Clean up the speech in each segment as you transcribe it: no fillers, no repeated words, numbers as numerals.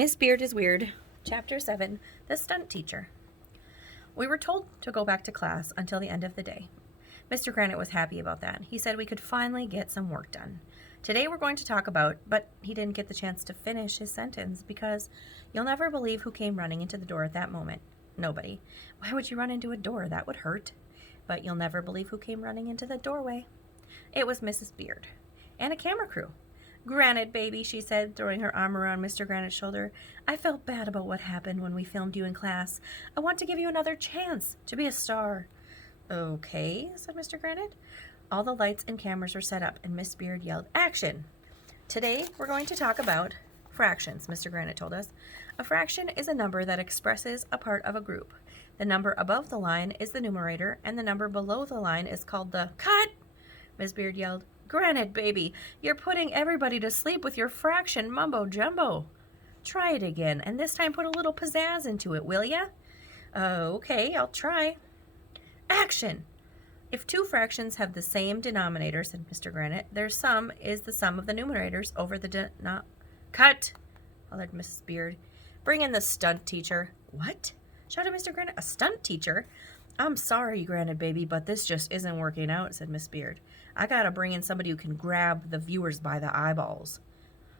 Miss Beard is Weird, Chapter 7, The Stunt Teacher. We were told to go back to class until the end of the day. Mr. Granite was happy about that. He said we could finally get some work done. Today we're going to talk about, but he didn't get the chance to finish his sentence because you'll never believe who came running into the door at that moment. Nobody. Why would you run into a door? That would hurt. But you'll never believe who came running into the doorway. It was Mrs. Beard and a camera crew. "Granite, baby," she said, throwing her arm around Mr. Granite's shoulder. "I felt bad about what happened when we filmed you in class. I want to give you another chance to be a star." "Okay," said Mr. Granite. All the lights and cameras were set up, and Miss Beard yelled, "Action!" "Today, we're going to talk about fractions," Mr. Granite told us. A fraction is a number that expresses a part of a group. The number above the line is the numerator, and the number below the line is called the... "Cut!" Miss Beard yelled. "Granite, baby, you're putting everybody to sleep with your fraction mumbo-jumbo. Try it again, and this time put a little pizzazz into it, will ya?" "Okay, I'll try." "Action!" "If two fractions have the same denominator," said Mr. Granite, "their sum is the sum of the numerators over the "Cut!" hollered Mrs. Beard. "Bring in the stunt teacher." "What?" shouted Mr. Granite. "A stunt teacher?" "I'm sorry, Granite, baby, but this just isn't working out," said Miss Beard. "I gotta bring in somebody who can grab the viewers by the eyeballs."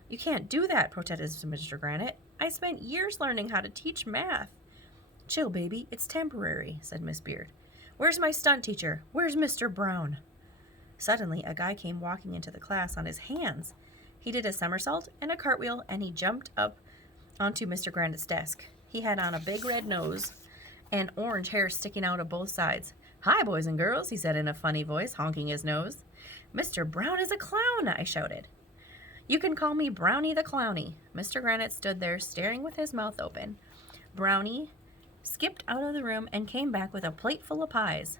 "You can't do that," protested Mr. Granite. "I spent years learning how to teach math." "Chill, baby, it's temporary," said Miss Beard. "Where's my stunt teacher? Where's Mr. Brown?" Suddenly, a guy came walking into the class on his hands. He did a somersault and a cartwheel, and he jumped up onto Mr. Granite's desk. He had on a big red nose and orange hair sticking out of both sides. "Hi, boys and girls," he said in a funny voice, honking his nose. "Mr. Brown is a clown," I shouted. "You can call me Brownie the Clowny." Mr. Granite stood there staring with his mouth open. Brownie skipped out of the room and came back with a plate full of pies.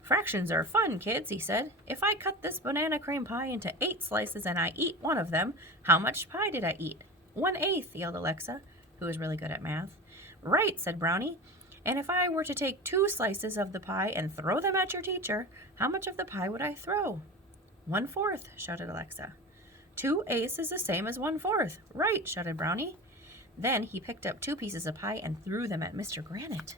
"Fractions are fun, kids," he said. "If I cut this banana cream pie into 8 slices and I eat one of them, how much pie did I eat?" "1/8, yelled Alexa, who was really good at math. "Right," said Brownie. "And if I were to take 2 slices of the pie and throw them at your teacher, how much of the pie would I throw?" "1/4, shouted Alexa. 2/8 is the same as 1/4. "Right," shouted Brownie. Then he picked up 2 pieces of pie and threw them at Mr. Granite.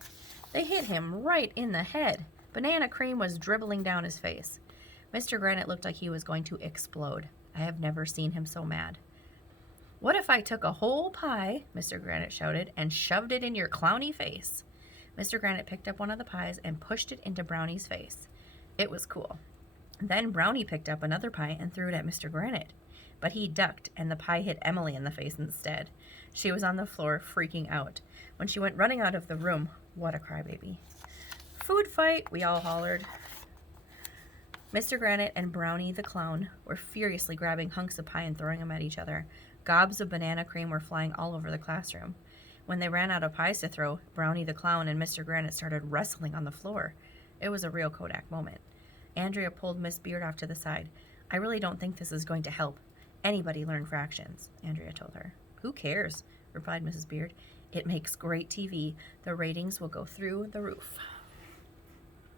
They hit him right in the head. Banana cream was dribbling down his face. Mr. Granite looked like he was going to explode. I have never seen him so mad. "What if I took a whole pie," Mr. Granite shouted, "and shoved it in your clowny face?" Mr. Granite picked up one of the pies and pushed it into Brownie's face. It was cool. Then Brownie picked up another pie and threw it at Mr. Granite. But he ducked, and the pie hit Emily in the face instead. She was on the floor, freaking out. When she went running out of the room, what a crybaby. "Food fight," we all hollered. Mr. Granite and Brownie the Clown were furiously grabbing hunks of pie and throwing them at each other. Gobs of banana cream were flying all over the classroom. When they ran out of pies to throw, Brownie the Clown and Mr. Granite started wrestling on the floor. It was a real Kodak moment. Andrea pulled Miss Beard off to the side. "I really don't think this is going to help anybody learn fractions," Andrea told her. "Who cares?" replied Mrs. Beard. "It makes great TV. The ratings will go through the roof."